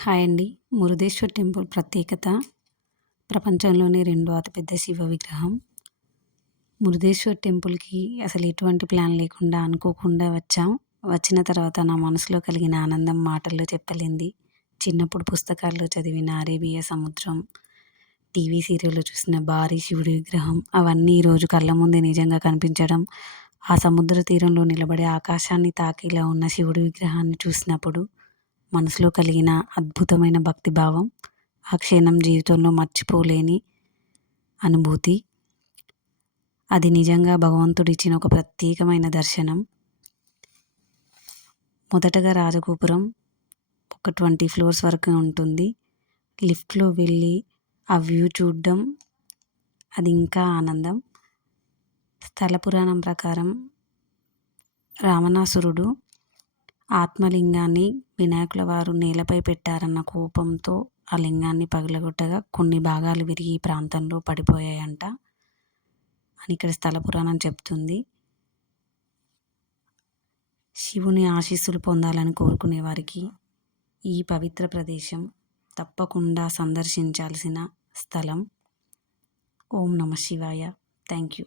Hi అండి. Murudeshwar temple ప్రత్యేకత ప్రపంచంలోనే రెండో అతిపెద్ద శివ విగ్రహం. మురుదేశ్వర్ టెంపుల్‌కి అసలు ఎటువంటి ప్లాన్ లేకుండా అనుకోకుండా వచ్చాం. వచ్చిన తర్వాత నా మనసులో కలిగిన ఆనందం మాటల్లో చెప్పలేనిది. చిన్నప్పుడు పుస్తకాల్లో చదివిన అరేబియా సముద్రం, టీవీ సీరియల్‌లో చూసిన భారీ శివుడి విగ్రహం అవన్నీ ఈరోజు కళ్ళ ముందే నిజంగా కనిపించడం, ఆ సముద్ర తీరంలో నిలబడి ఆకాశాన్ని తాకేలా ఉన్న శివుడి విగ్రహాన్ని చూసినప్పుడు మనసులో కలిగిన అద్భుతమైన భక్తిభావం, ఆ క్షణం జీవితంలో మర్చిపోలేని అనుభూతి. అది నిజంగా భగవంతుడిచ్చిన ఒక ప్రత్యేకమైన దర్శనం. మొదటగా రాజగోపురం ఒక 20 ఫ్లోర్స్ వరకు ఉంటుంది. లిఫ్ట్‌లో వెళ్ళి ఆ వ్యూ చూడడం అది ఇంకా ఆనందం. స్థల పురాణం ప్రకారం రావణాసురుడు ఆత్మలింగాన్ని వినాయకుల వారు నేలపై పెట్టారన్న కోపంతో ఆ లింగాన్ని పగలగొట్టగా కొన్ని భాగాలు విరిగి ఈ ప్రాంతంలో పడిపోయాయంట అని ఇక్కడ స్థల పురాణం చెప్తుంది. శివుని ఆశీస్సులు పొందాలని కోరుకునే వారికి ఈ పవిత్ర ప్రదేశం తప్పకుండా సందర్శించాల్సిన స్థలం. ఓం నమ శివాయ. Thank you.